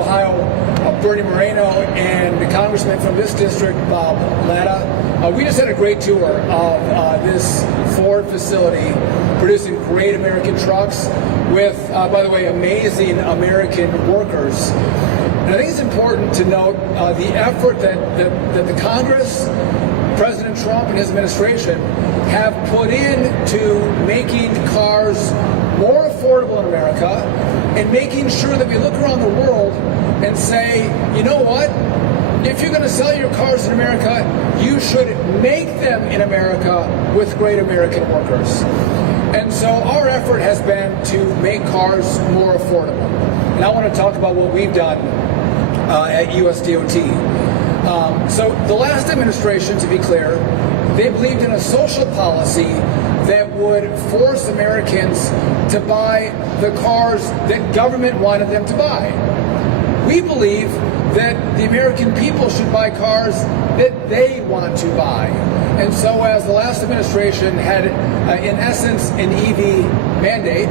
Ohio, Bernie Moreno, and the congressman from this district, Bob Latta. We just had a great tour of this Ford facility producing great American trucks with, by the way, amazing American workers. And I think it's important to note the effort that the Congress, President Trump and his administration have put into making cars more affordable in America and making sure that we look around the world and say, you know what? If you're going to sell your cars in America, you should make them in America with great American workers. And so our effort has been to make cars more affordable. And I want to talk about what we've done at USDOT. So the last administration, to be clear, they believed in a social policy that would force Americans to buy the cars that government wanted them to buy. We believe that the American people should buy cars that they want to buy. And so as the last administration had, in essence, an EV mandate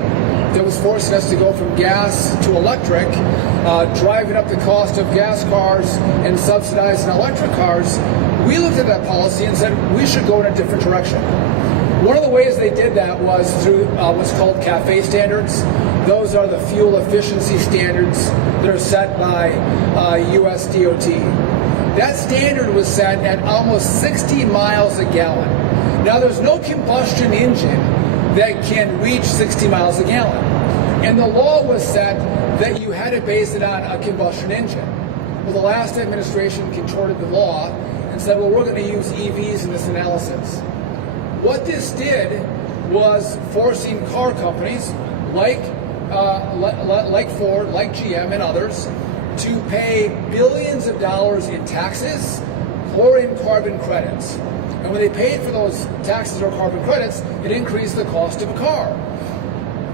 that was forcing us to go from gas to electric, driving up the cost of gas cars and subsidizing electric cars, we looked at that policy and said we should go in a different direction. One of the ways they did that was through what's called CAFE standards. Those are the fuel efficiency standards that are set by USDOT. That standard was set at almost 60 miles a gallon. Now there's no combustion engine that can reach 60 miles a gallon. And the law was set that you had to base it on a combustion engine. Well, the last administration contorted the law and said, well, we're going to use EVs in this analysis. What this did was forcing car companies like Ford, like GM and others to pay billions of dollars in taxes or in carbon credits. And when they paid for those taxes or carbon credits, it increased the cost of a car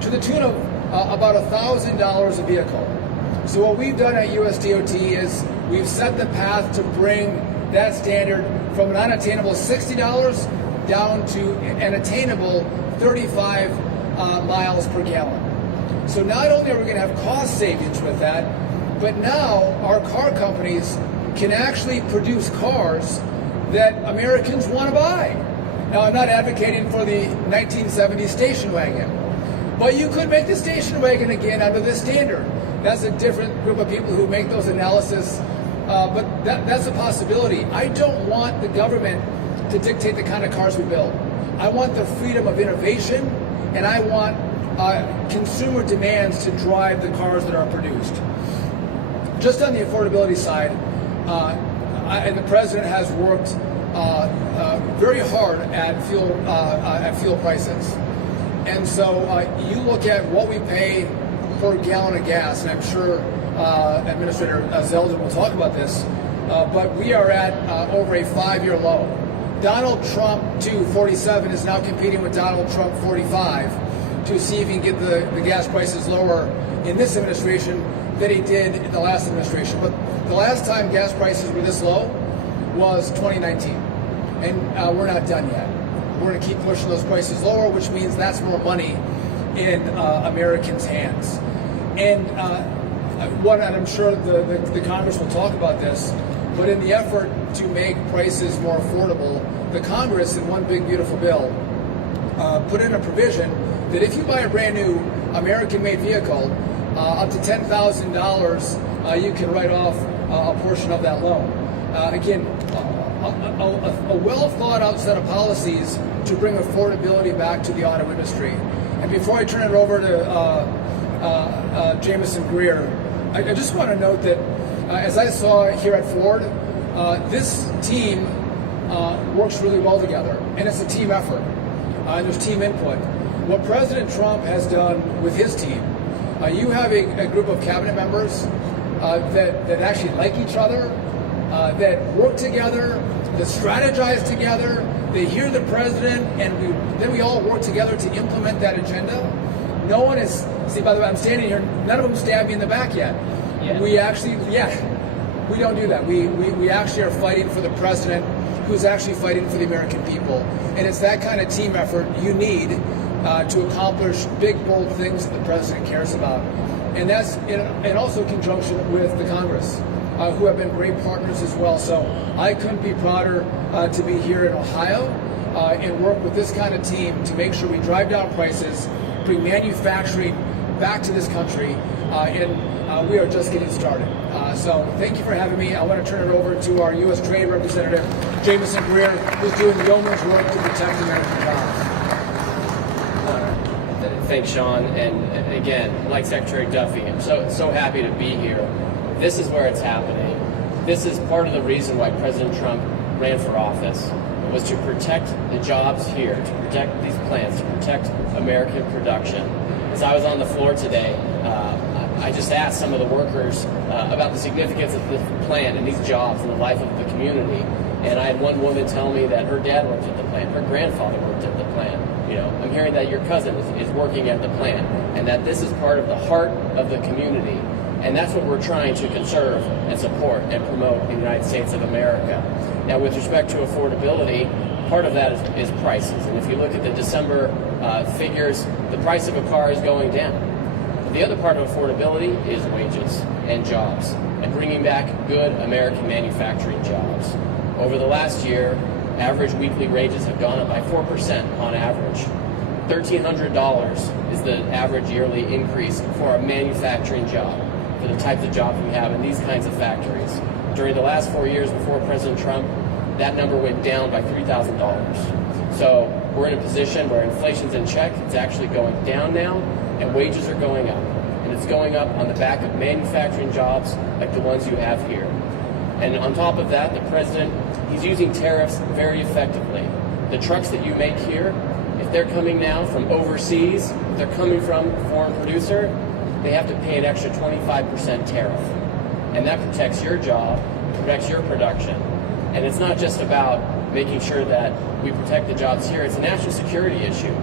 to the tune of about $1,000 a vehicle. So what we've done at USDOT is we've set the path to bring that standard from an unattainable $60 down to an attainable 35 miles per gallon. So not only are we going to have cost savings with that, but now our car companies can actually produce cars that Americans want to buy. Now, I'm not advocating for the 1970s station wagon, but you could make the station wagon again under this standard. That's a different group of people who make those analyses, but that's a possibility. I don't want the government to dictate the kind of cars we build. I want the freedom of innovation, and I want consumer demands to drive the cars that are produced. Just on the affordability side, and the president has worked very hard at fuel prices. And so you look at what we pay per gallon of gas, and I'm sure Administrator Zeldin will talk about this, but we are at over a 5-year low. Donald Trump 247 is now competing with Donald Trump 45 to see if he can get the gas prices lower in this administration than he did in the last administration. But the last time gas prices were this low was 2019, and we're not done yet. We're going to keep pushing those prices lower, which means that's more money in Americans' hands. And I'm sure the Congress will talk about this, but in the effort to make prices more affordable, the Congress, in one big beautiful bill, put in a provision that if you buy a brand new American-made vehicle, up to $10,000, you can write off a portion of that loan. Again, a well-thought-out set of policies to bring affordability back to the auto industry. And before I turn it over to Jameson Greer, I just want to note that as I saw here at Ford, this team works really well together, and it's a team effort. There's team input. What President Trump has done with his team, you have a group of cabinet members that actually like each other, that work together, that strategize together. They hear the president, and then we all work together to implement that agenda. No one is, see, by the way, I'm standing here, none of them stabbed me in the back yet. Yeah. We actually, we don't do that. We actually are fighting for the president, who's actually fighting for the American people. And it's that kind of team effort you need to accomplish big, bold things that the president cares about. and that's in also conjunction with the Congress, who have been great partners as well. So I couldn't be prouder to be here in Ohio and work with this kind of team to make sure we drive down prices, bring manufacturing back to this country, and we are just getting started. So thank you for having me. I want to turn it over to our U.S. Trade Representative, Jameson Greer, who's doing yeoman's work to protect American jobs. Thanks, Sean. And again, like Secretary Duffy, I'm so happy to be here. This is where it's happening. This is part of the reason why President Trump ran for office, was to protect the jobs here, to protect these plants, to protect American production. As I was on the floor today, I just asked some of the workers about the significance of this plant and these jobs in the life of the community. And I had one woman tell me that her dad worked at the plant, her grandfather worked at the plant. You know, I'm hearing that your cousin is working at the plant, and that this is part of the heart of the community. And that's what we're trying to conserve and support and promote in the United States of America. Now, with respect to affordability, part of that is prices. And if you look at the December figures, the price of a car is going down. The other part of affordability is wages and jobs, and bringing back good American manufacturing jobs. Over the last year, average weekly wages have gone up by 4% on average. $1,300 is the average yearly increase for a manufacturing job, for the types of jobs we have in these kinds of factories. During the last 4 years before President Trump, that number went down by $3,000. So we're in a position where inflation's in check, it's actually going down now, and wages are going up. And it's going up on the back of manufacturing jobs like the ones you have here. And on top of that, the president, he's using tariffs very effectively. The trucks that you make here, if they're coming now from overseas, if they're coming from a foreign producer, they have to pay an extra 25% tariff. And that protects your job, protects your production. And it's not just about making sure that we protect the jobs here, it's a national security issue.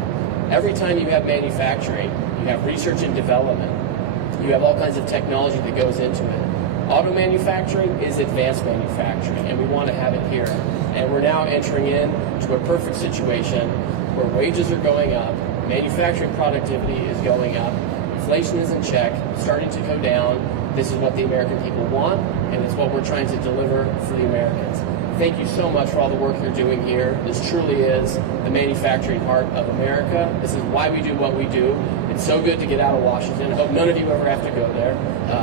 Every time you have manufacturing, you have research and development, you have all kinds of technology that goes into it. Auto manufacturing is advanced manufacturing, and we want to have it here. And we're now entering into a perfect situation where wages are going up, manufacturing productivity is going up, inflation is in check, starting to go down. This is what the American people want, and it's what we're trying to deliver for the Americans. Thank you so much for all the work you're doing here. This truly is the manufacturing heart of America. This is why we do what we do. It's so good to get out of Washington. I hope none of you ever have to go there.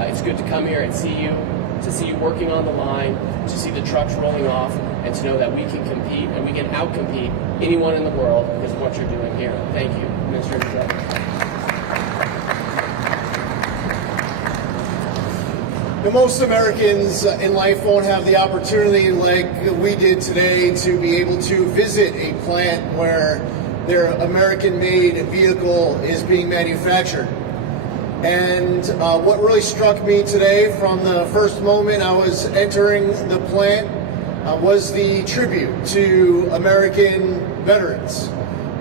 It's good to come here and see you working on the line, to see the trucks rolling off, and to know that we can compete and we can outcompete anyone in the world because of what you're doing here. Thank you, Administrator Trump. Most Americans in life won't have the opportunity like we did today to be able to visit a plant where their American-made vehicle is being manufactured. And what really struck me today from the first moment I was entering the plant was the tribute to American veterans.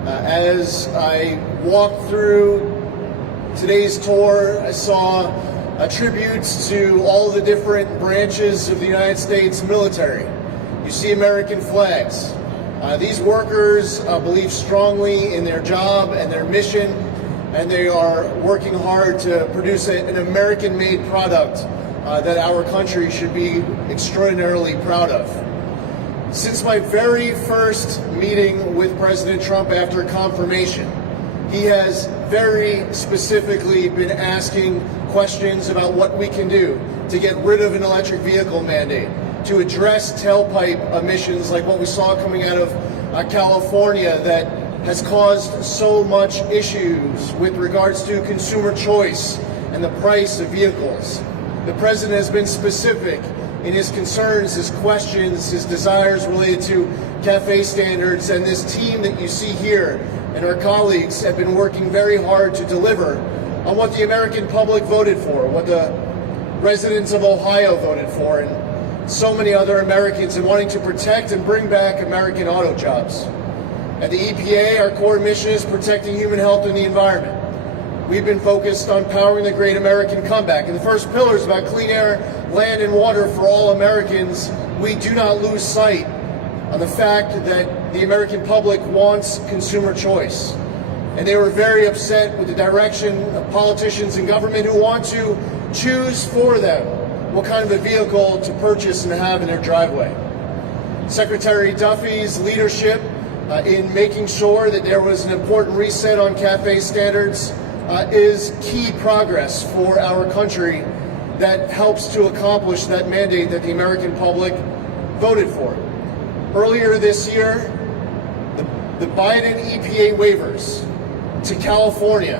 As I walked through today's tour, I saw tributes to all the different branches of the United States military. You see American flags. These workers believe strongly in their job and their mission, and they are working hard to produce an American-made product that our country should be extraordinarily proud of. Since my very first meeting with President Trump after confirmation, he has very specifically been asking questions about what we can do to get rid of an electric vehicle mandate, to address tailpipe emissions like what we saw coming out of California that has caused so much issues with regards to consumer choice and the price of vehicles. The president has been specific in his concerns, his questions, his desires related to CAFE standards, and this team that you see here and our colleagues have been working very hard to deliver on what the American public voted for, what the residents of Ohio voted for, and so many other Americans, in wanting to protect and bring back American auto jobs. At the EPA, our core mission is protecting human health and the environment. We've been focused on powering the great American comeback. And the first pillar is about clean air, land, and water for all Americans. We do not lose sight on the fact that the American public wants consumer choice. and they were very upset with the direction of politicians in government who want to choose for them what kind of a vehicle to purchase and have in their driveway. Secretary Duffy's leadership in making sure that there was an important reset on CAFE standards is key progress for our country that helps to accomplish that mandate that the American public voted for. Earlier this year, the Biden EPA waivers to California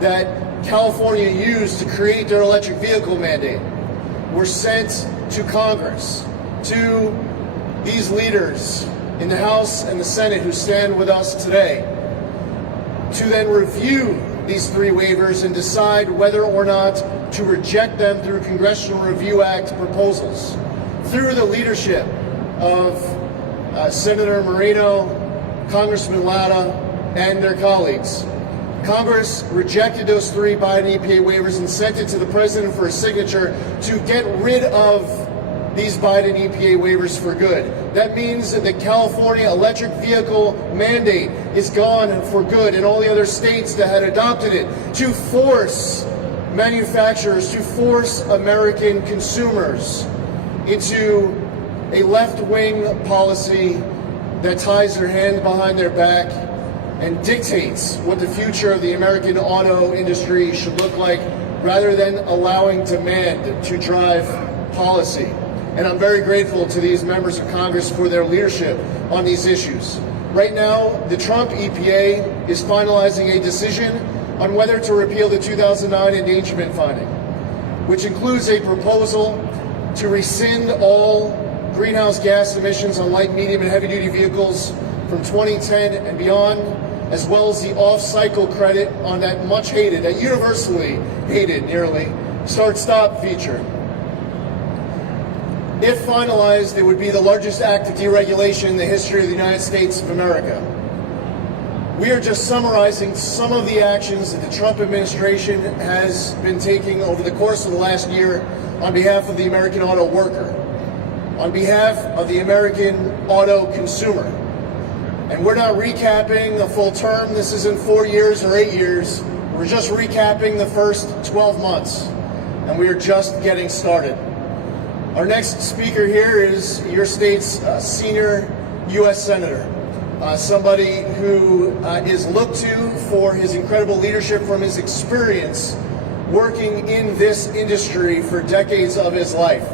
that California used to create their electric vehicle mandate were sent to Congress, to these leaders in the House and the Senate who stand with us today, to then review these three waivers and decide whether or not to reject them through Congressional Review Act proposals. Through the leadership of Senator Moreno, Congressman Latta, and their colleagues, Congress rejected those three Biden EPA waivers and sent it to the President for a signature to get rid of these Biden EPA waivers for good. That means that the California electric vehicle mandate is gone for good, and all the other states that had adopted it to force manufacturers, to force American consumers into a left-wing policy that ties their hand behind their back and dictates what the future of the American auto industry should look like, rather than allowing demand to drive policy. And I'm very grateful to these members of Congress for their leadership on these issues. Right now, the Trump EPA is finalizing a decision on whether to repeal the 2009 endangerment finding, which includes a proposal to rescind all greenhouse gas emissions on light, medium, and heavy-duty vehicles from 2010 and beyond, as well as the off-cycle credit on that much hated, that universally hated nearly, start-stop feature. If finalized, it would be the largest act of deregulation in the history of the United States of America. We are just summarizing some of the actions that the Trump administration has been taking over the course of the last year on behalf of the American auto worker, on behalf of the American auto consumer. And we're not recapping the full term. This isn't 4 years or 8 years. We're just recapping the first 12 months, and we are just getting started. Our next speaker here is your state's senior U.S. Senator, somebody who is looked to for his incredible leadership from his experience working in this industry for decades of his life.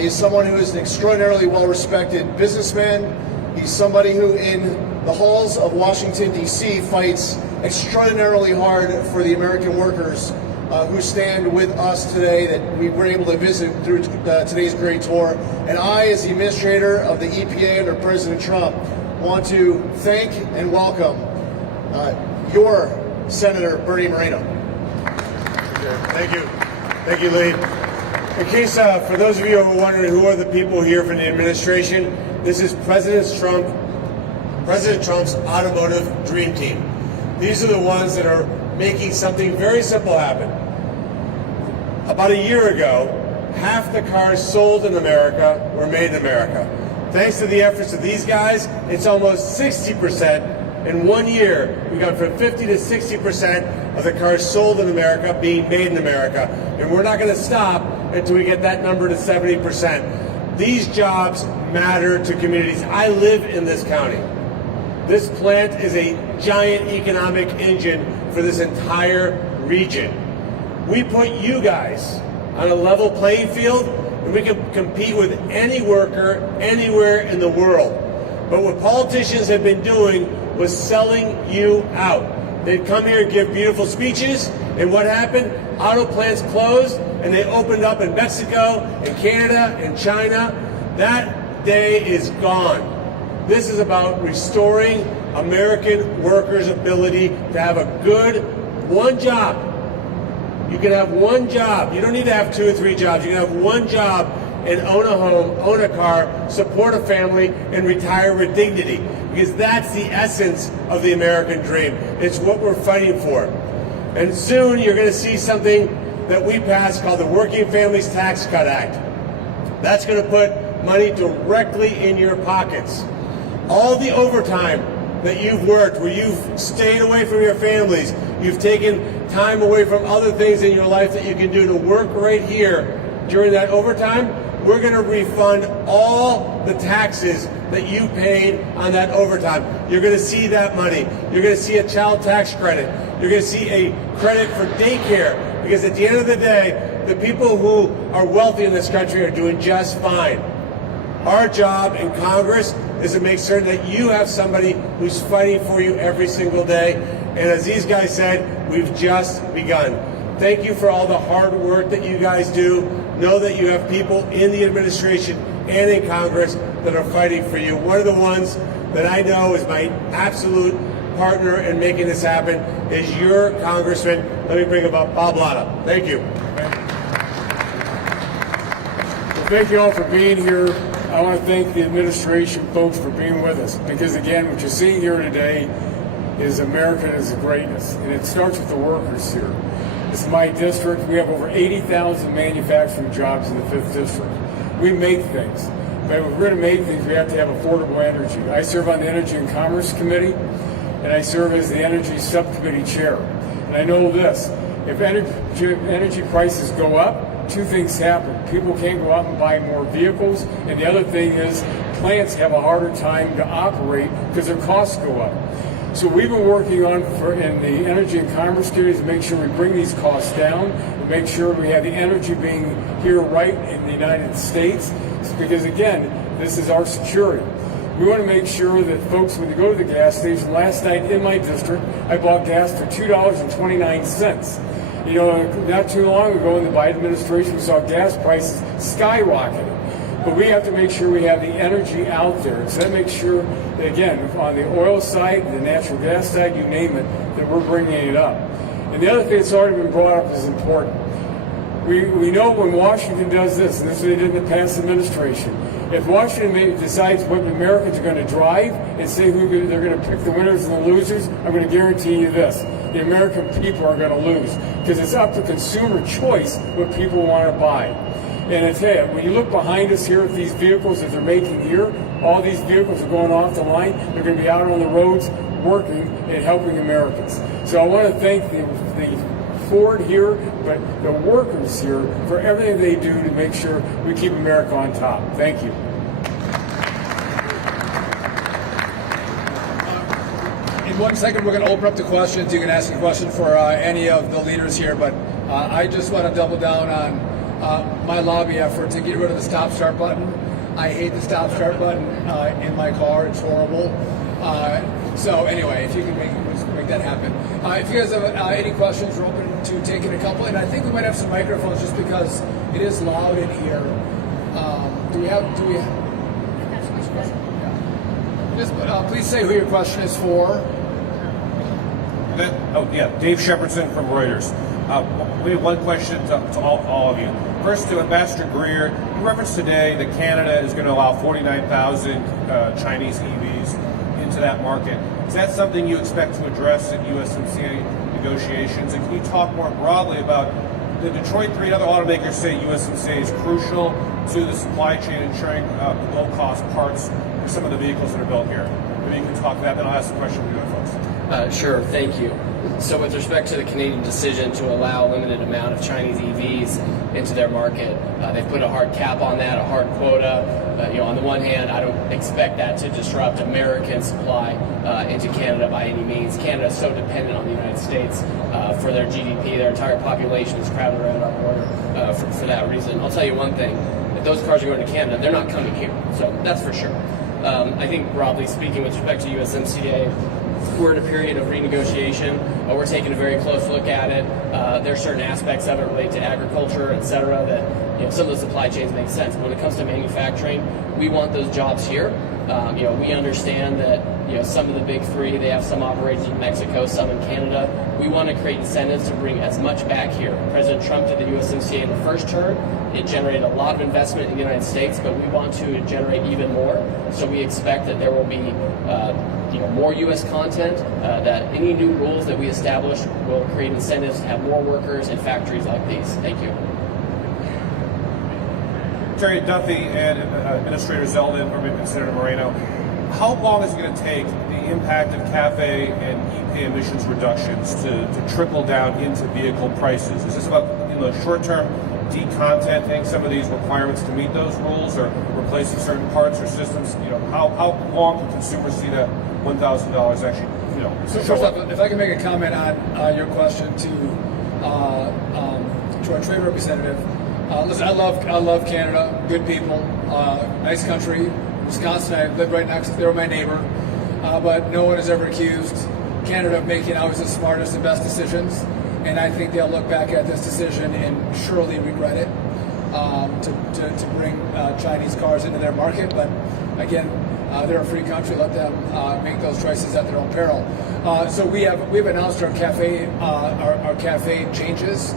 He's someone who is an extraordinarily well-respected businessman. He's somebody who in the halls of Washington, D.C. fights extraordinarily hard for the American workers who stand with us today, that we were able to visit through today's great tour. And I, as the administrator of the EPA under President Trump, want to thank and welcome your Senator Bernie Moreno. Thank you. Thank you, Lee. In case, for those of you who are wondering who are the people here from the administration, this is President Trump's automotive dream team. These are the ones that are making something very simple happen. About a year ago, half the cars sold in America were made in America. Thanks to the efforts of these guys, it's almost 60%. In 1 year, we got from 50 to 60% of the cars sold in America being made in America. And we're not going to stop until we get that number to 70%. These jobs matter to communities. I live in this county. This plant is a giant economic engine for this entire region. We put you guys on a level playing field, and we can compete with any worker anywhere in the world. But what politicians have been doing was selling you out. They'd come here and give beautiful speeches, and what happened? Auto plants closed, and they opened up in Mexico, and Canada, and China. That day is gone. This is about restoring American workers' ability to have a good one job. You can have one job. You don't need to have 2 or 3 jobs. You can have one job and own a home, own a car, support a family, and retire with dignity. Because that's the essence of the American dream. It's what we're fighting for. And soon you're going to see something that we passed called the Working Families Tax Cut Act. That's going to put money directly in your pockets. All the overtime that you've worked, where you've stayed away from your families, you've taken time away from other things in your life that you can do to work right here during that overtime, we're going to refund all the taxes that you paid on that overtime. You're going to see that money. You're going to see a child tax credit. You're going to see a credit for daycare, because at the end of the day, the people who are wealthy in this country are doing just fine. Our job in Congress is to make certain that you have somebody who's fighting for you every single day. And as these guys said, we've just begun. Thank you for all the hard work that you guys do. Know that you have people in the administration and in Congress that are fighting for you. One of the ones that I know is my absolute partner in making this happen is your congressman. Let me bring him up, Bob Latta. Thank you. Well, thank you all for being here. I want to thank the administration folks for being with us, because again, what you're seeing here today is America as a greatness, and it starts with the workers here. This is my district. We have over 80,000 manufacturing jobs in the 5th District. We make things, but if we're going to make things, we have to have affordable energy. I serve on the Energy and Commerce Committee, and I serve as the Energy Subcommittee Chair. And I know this, if energy prices go up, two things happen. People can't go out and buy more vehicles, and the other thing is plants have a harder time to operate because their costs go up. So we've been working on in the Energy and Commerce Committee to make sure we bring these costs down, and make sure we have the energy being here right in the United States, because again, this is our security. We want to make sure that folks, when they go to the gas station, last night in my district, I bought gas for $2.29. You know, not too long ago in the Biden administration, we saw gas prices skyrocketing. But we have to make sure we have the energy out there. So that makes sure that, again, on the oil side, the natural gas side, you name it, that we're bringing it up. And the other thing that's already been brought up is important. We know when Washington does this, and this is what they did in the past administration, if Washington decides what Americans are going to drive and say who they're going to pick the winners and the losers, I'm going to guarantee you this: the American people are going to lose, because it's up to consumer choice what people want to buy. And I tell you, when you look behind us here at these vehicles that they're making here, all these vehicles are going off the line. They're going to be out on the roads working and helping Americans. So I want to thank the Ford here, but the workers here for everything they do to make sure we keep America on top. Thank you. In 1 second, we're going to open up to questions. You can ask a question for any of the leaders here, but I just want to double down on my lobby effort to get rid of the stop-start button. I hate the stop-start button in my car. It's horrible. So anyway, if you can make that happen. If you guys have any questions, we're open to taking a couple. And I think we might have some microphones just because it is loud in here. Do we have? Yeah. Just please say who your question is for. Dave Shepardson from Reuters. We have one question to all of you. First, to Ambassador Greer, you referenced today that Canada is going to allow 49,000 Chinese EVs into that market. Is that something you expect to address in USMCA negotiations? And can you talk more broadly about the Detroit 3 and other automakers say USMCA is crucial to the supply chain, ensuring low-cost parts for some of the vehicles that are built here? Maybe you can talk to that, then I'll ask the question to you folks. Sure, thank you. So with respect to the Canadian decision to allow a limited amount of Chinese EVs into their market, they've put a hard cap on that, a hard quota. On the one hand, I don't expect that to disrupt American supply into Canada by any means. Canada is so dependent on the United States for their GDP. Their entire population is crowded around our border for that reason. I'll tell you one thing. If those cars are going to Canada, they're not coming here. So that's for sure. I think broadly speaking, with respect to USMCA, we're in a period of renegotiation. We're taking a very close look at it. There are certain aspects of it related to agriculture, et cetera, that some of the supply chains make sense. But when it comes to manufacturing, we want those jobs here. We understand that some of the big three, they have some operations in Mexico, some in Canada. We want to create incentives to bring as much back here. President Trump did the USMCA in the first term. It generated a lot of investment in the United States, but we want to generate even more. So we expect that there will be more U.S. content, that any new rules that we establish will create incentives to have more workers in factories like these. Thank you. Secretary Duffy and Administrator Zeldin, or maybe Senator Moreno, how long is it going to take the impact of CAFE and EPA emissions reductions to trickle down into vehicle prices? Is this about short-term decontenting some of these requirements to meet those rules, or replacing certain parts or systems? How long can consumers see that $1,000 actually? So first off, if I can make a comment on your question to our trade representative. Listen, I love Canada. Good people, nice country. Wisconsin, I live right next. They're my neighbor, but no one has ever accused Canada of making always the smartest and best decisions. And I think they'll look back at this decision and surely regret it to bring Chinese cars into their market. But again, they're a free country. Let them make those choices at their own peril. So we've announced our CAFE changes.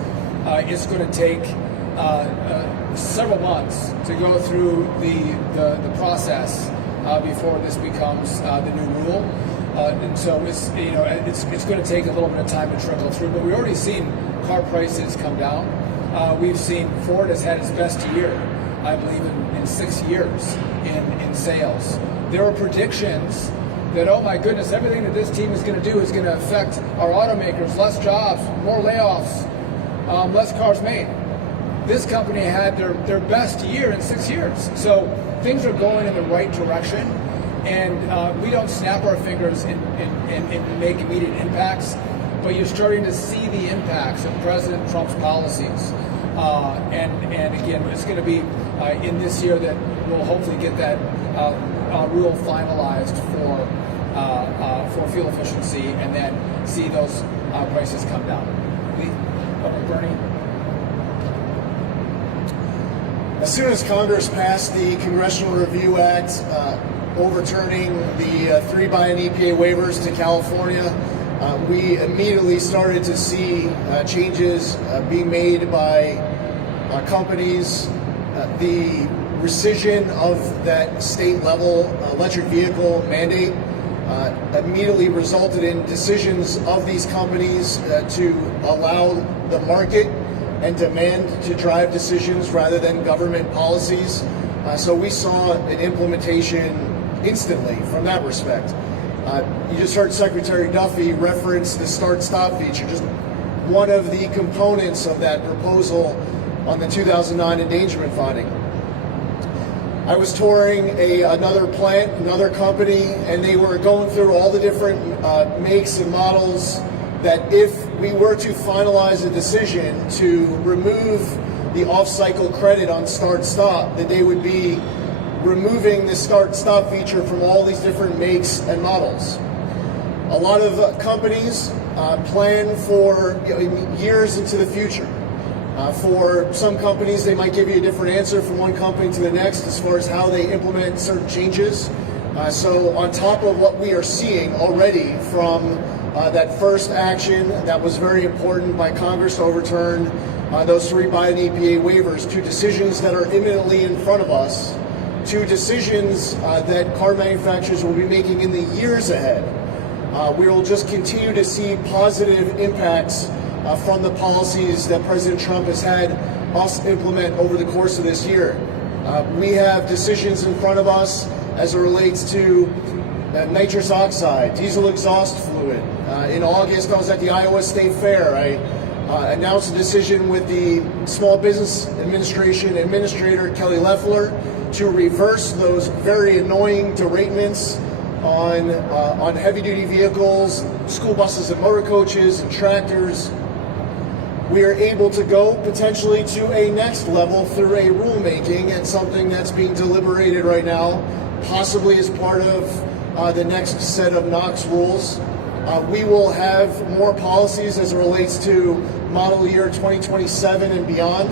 It's going to take several months to go through the process before this becomes the new rule. And so it's going to take a little bit of time to trickle through. But we've already seen car prices come down. We've seen Ford has had its best year, I believe, in 6 years in sales. There are predictions that, oh my goodness, everything that this team is going to do is going to affect our automakers, less jobs, more layoffs, less cars made. This company had their best year in 6 years. So things are going in the right direction, and we don't snap our fingers and make immediate impacts, but you're starting to see the impacts of President Trump's policies. And again, it's going to be in this year that we'll hopefully get that rule finalized for fuel efficiency, and then see those prices come down. Bernie? As soon as Congress passed the Congressional Review Act overturning the 3-buy-in EPA waivers to California, we immediately started to see changes being made by companies. The rescission of that state-level electric vehicle mandate immediately resulted in decisions of these companies to allow the market and demand to drive decisions rather than government policies. So we saw an implementation instantly from that respect. You just heard Secretary Duffy reference the start-stop feature, just one of the components of that proposal on the 2009 endangerment finding. I was touring another plant, another company, and they were going through all the different makes and models that if we were to finalize a decision to remove the off-cycle credit on start-stop, that they would be removing the start-stop feature from all these different makes and models. A lot of companies plan for years into the future. For some companies, they might give you a different answer from one company to the next as far as how they implement certain changes. So on top of what we are seeing already from that first action that was very important by Congress to overturn those 3-buy-in EPA waivers, to decisions that are imminently in front of us, to decisions that car manufacturers will be making in the years ahead, we will just continue to see positive impacts from the policies that President Trump has had us implement over the course of this year. We have decisions in front of us as it relates to nitrous oxide, diesel exhaust fluid. In August, I was at the Iowa State Fair. I announced a decision with the Small Business Administration Administrator Kelly Loeffler to reverse those very annoying deratements on heavy-duty vehicles, school buses and motor coaches and tractors. We are able to go potentially to a next level through a rulemaking, and something that's being deliberated right now, possibly as part of the next set of NOx rules. We will have more policies as it relates to model year 2027 and beyond.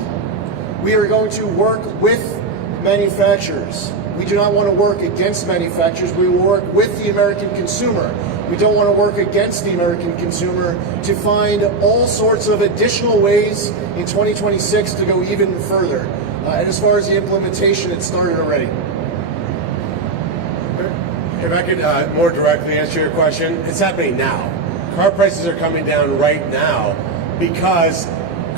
We are going to work with manufacturers. We do not want to work against manufacturers. We will work with the American consumer. We don't want to work against the American consumer to find all sorts of additional ways in 2026 to go even further. And as far as the implementation, it started already. If I could more directly answer your question, it's happening now. Car prices are coming down right now because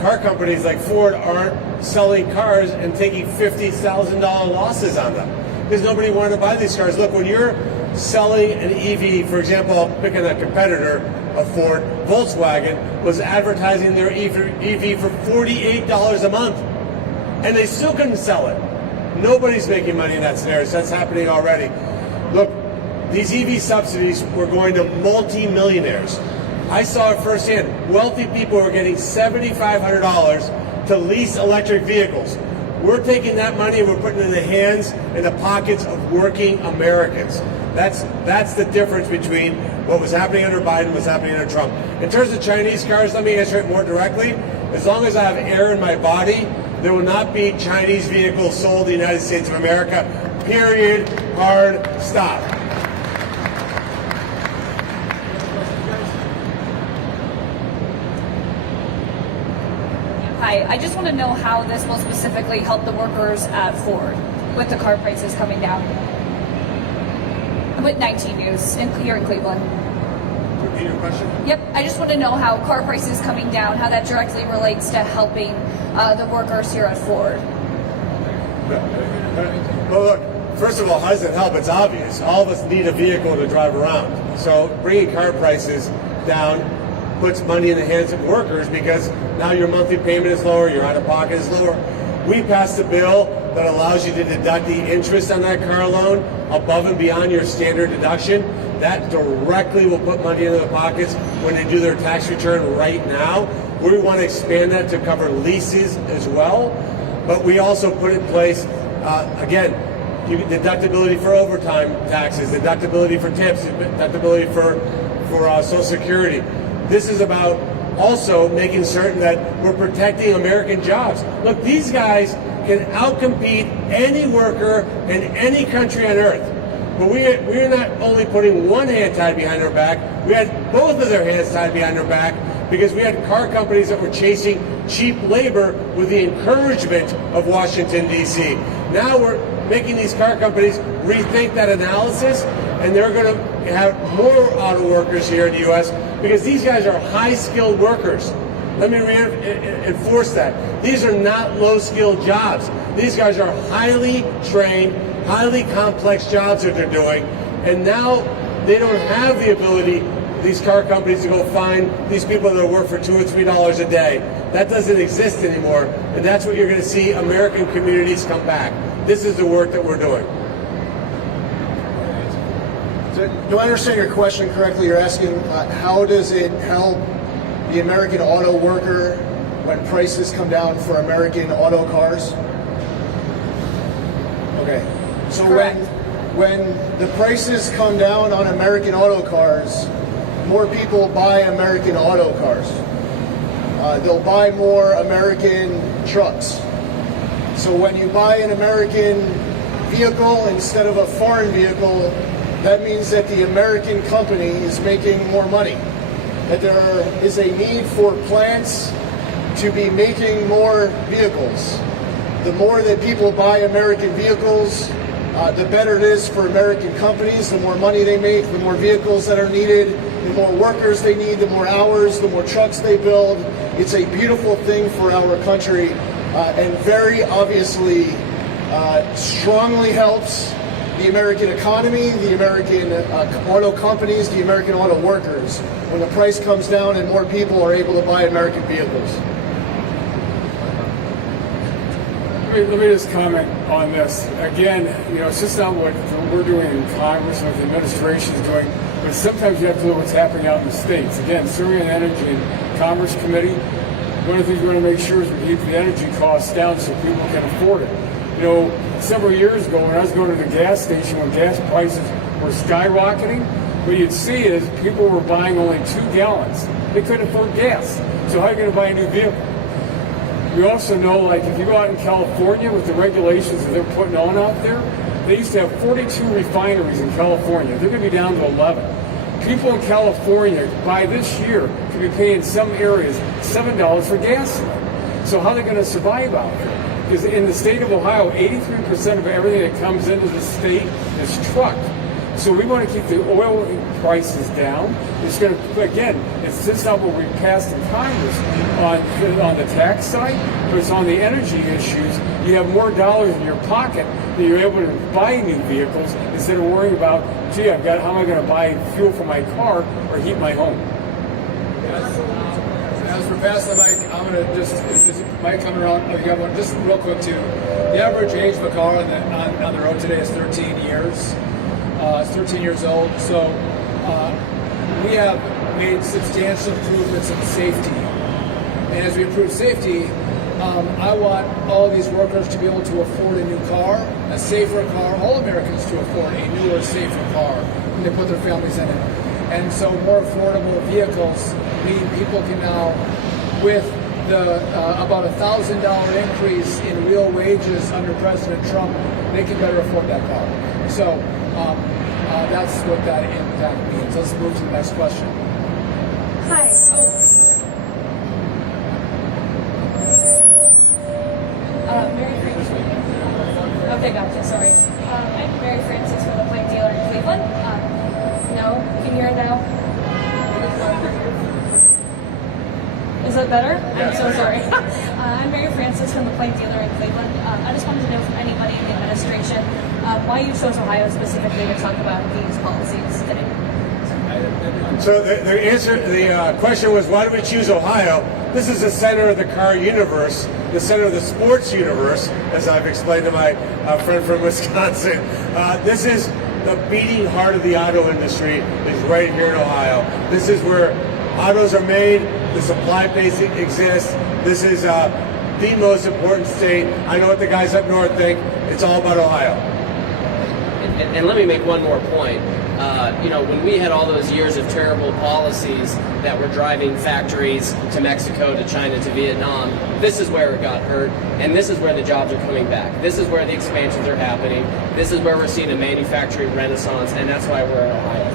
car companies like Ford aren't selling cars and taking $50,000 losses on them because nobody wanted to buy these cars. Look, when you're selling an EV. For example, I'll pick on a competitor of Ford, Volkswagen, was advertising their EV for $48 a month, and they still couldn't sell it. Nobody's making money in that scenario, so that's happening already. Look, these EV subsidies were going to multi-millionaires. I saw it firsthand. Wealthy people are getting $7,500 to lease electric vehicles. We're taking that money and we're putting it in the hands and the pockets of working Americans. That's the difference between what was happening under Biden and what's happening under Trump. In terms of Chinese cars, let me answer it more directly. As long as I have air in my body, there will not be Chinese vehicles sold in the United States of America. Period. Hard stop. Hi, I just want to know how this will specifically help the workers at Ford with the car prices coming down. I'm with 19 News here in Cleveland. Repeat your question? Yep, I just want to know how car prices coming down, how that directly relates to helping the workers here at Ford. Well, look, first of all, how does it help? It's obvious. All of us need a vehicle to drive around. So bringing car prices down puts money in the hands of workers because now your monthly payment is lower, your out-of-pocket is lower. We passed a bill that allows you to deduct the interest on that car loan above and beyond your standard deduction. That directly will put money into the pockets when they do their tax return right now. We want to expand that to cover leases as well. But we also put in place, again, deductibility for overtime taxes, deductibility for tips, deductibility for Social Security. This is about also making certain that we're protecting American jobs. Look, these guys can outcompete any worker in any country on earth. But we're not only putting one hand tied behind our back, we had both of their hands tied behind our back because we had car companies that were chasing cheap labor with the encouragement of Washington, D.C. Now we're making these car companies rethink that analysis, and they're going to have more auto workers here in the U.S. because these guys are high-skilled workers. Let me enforce that. These are not low-skilled jobs. These guys are highly trained, highly complex jobs that they're doing, and now they don't have the ability, these car companies, to go find these people that work for $2 or $3 a day. That doesn't exist anymore, and that's what you're going to see American communities come back. This is the work that we're doing. So, do I understand your question correctly? You're asking how does it help the American auto worker when prices come down for American auto cars? Okay. So when the prices come down on American auto cars, more people buy American auto cars. They'll buy more American trucks. So when you buy an American vehicle instead of a foreign vehicle, that means that the American company is making more money. That there is a need for plants to be making more vehicles. The more that people buy American vehicles, the better it is for American companies. The more money they make, the more vehicles that are needed, the more workers they need, the more hours, the more trucks they build. It's a beautiful thing for our country, and very obviously strongly helps the American economy, the American auto companies, the American auto workers, when the price comes down and more people are able to buy American vehicles. Let me just comment on this. Again, it's just not what we're doing in Congress and what the administration is doing, but sometimes you have to look what's happening out in the states. Again, serving on the Energy and Commerce Committee, one of the things we want to make sure is we keep the energy costs down so people can afford it. Several years ago when I was going to the gas station when gas prices were skyrocketing, what you'd see is people were buying only 2 gallons. They couldn't afford gas. So how are you going to buy a new vehicle? We also know, like, if you go out in California with the regulations that they're putting on out there, they used to have 42 refineries in California. They're going to be down to 11. People in California, by this year, could be paying some areas $7 for gasoline. So how are they going to survive out there? Because in the state of Ohio, 83% of everything that comes into the state is trucked. So we want to keep the oil prices down. It's going to, again, it's this not what we passed in Congress on the tax side, but it's on the energy issues. You have more dollars in your pocket that you're able to buy new vehicles instead of worrying about, gee, how am I going to buy fuel for my car or heat my home? As we're passing the mic, I'm going to just, is the mic coming around? Oh, you got one? Just real quick too. The average age of a car on the road today is 13 years. It's 13 years old. So we have made substantial improvements in safety. And as we improve safety, I want all these workers to be able to afford a new car, a safer car, all Americans to afford a newer, safer car when they put their families in it. And so more affordable vehicles mean people can now, with the about $1,000 increase in real wages under President Trump, they can better afford that car. So that's what that impact means. Let's move to the next question. Hi. Mary Francis. Okay, gotcha. Sorry. I'm Mary Francis from the plane dealer in Cleveland. No, can you hear it now? Is that better? I'm so sorry. I'm Mary Francis from the plane dealer in Cleveland. I just wanted to know from anybody in the administration why you chose Ohio specifically to talk about these policies today. So the question was, why do we choose Ohio? This is the center of the car universe, the center of the sports universe, as I've explained to my friend from Wisconsin. This is the beating heart of the auto industry is right here in Ohio. This is where autos are made, the supply base exists. This is the most important state. I know what the guys up north think. It's all about Ohio. And let me make one more point. When we had all those years of terrible policies that were driving factories to Mexico, to China, to Vietnam, this is where it got hurt, and this is where the jobs are coming back. This is where the expansions are happening. This is where we're seeing a manufacturing renaissance, and that's why we're in Ohio.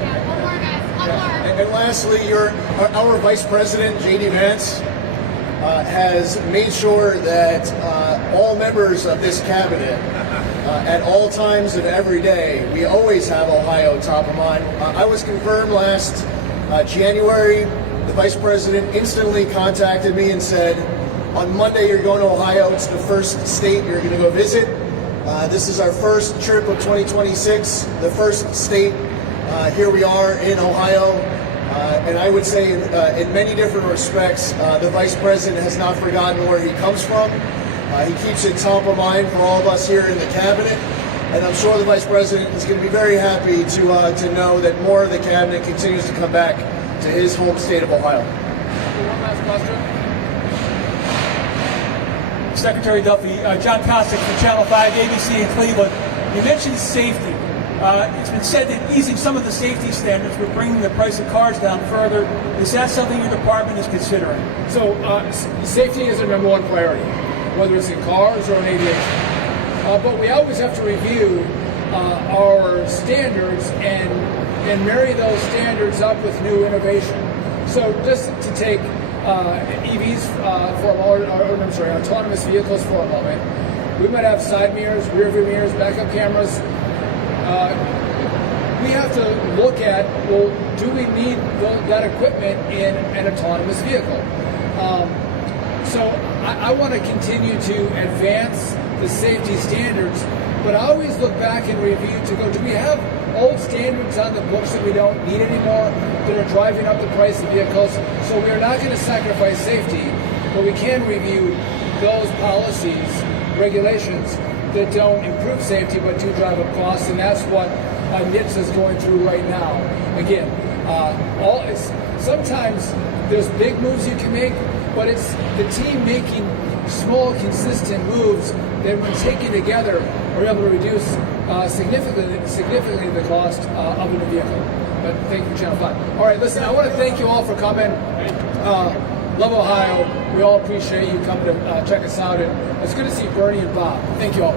Yeah, one more, guys. One more. And lastly, our Vice President, J.D. Vance, has made sure that all members of this cabinet, at all times of every day, we always have Ohio top of mind. I was confirmed last January. The Vice President instantly contacted me and said, on Monday you're going to Ohio. It's the first state you're going to go visit. This is our first trip of 2026, the first state. Here we are in Ohio. And I would say in many different respects, the Vice President has not forgotten where he comes from. He keeps it top of mind for all of us here in the cabinet. And I'm sure the Vice President is going to be very happy to know that more of the cabinet continues to come back to his home state of Ohio. One last question. Secretary Duffy, John Kostick from Channel 5, ABC in Cleveland. You mentioned safety. It's been said that easing some of the safety standards would bring the price of cars down further. Is that something your department is considering? So safety is our number one priority, whether it's in cars or in aviation. But we always have to review our standards and marry those standards up with new innovation. So just to take EVs autonomous vehicles for a moment, we might have side mirrors, rear view mirrors, backup cameras. We have to look at, well, do we need that equipment in an autonomous vehicle? So I want to continue to advance the safety standards, but I always look back and review to go, do we have old standards on the books that we don't need anymore that are driving up the price of vehicles? So we are not going to sacrifice safety, but we can review those policies, regulations that don't improve safety but do drive up costs, and that's what NHTSA is going through right now. Again, sometimes there's big moves you can make, but it's the team making small, consistent moves that, when taken together, are able to reduce significantly the cost of a new vehicle. But thank you, Channel 5. All right, listen, I want to thank you all for coming. Love Ohio. We all appreciate you coming to check us out, and it's good to see Bernie and Bob. Thank you all.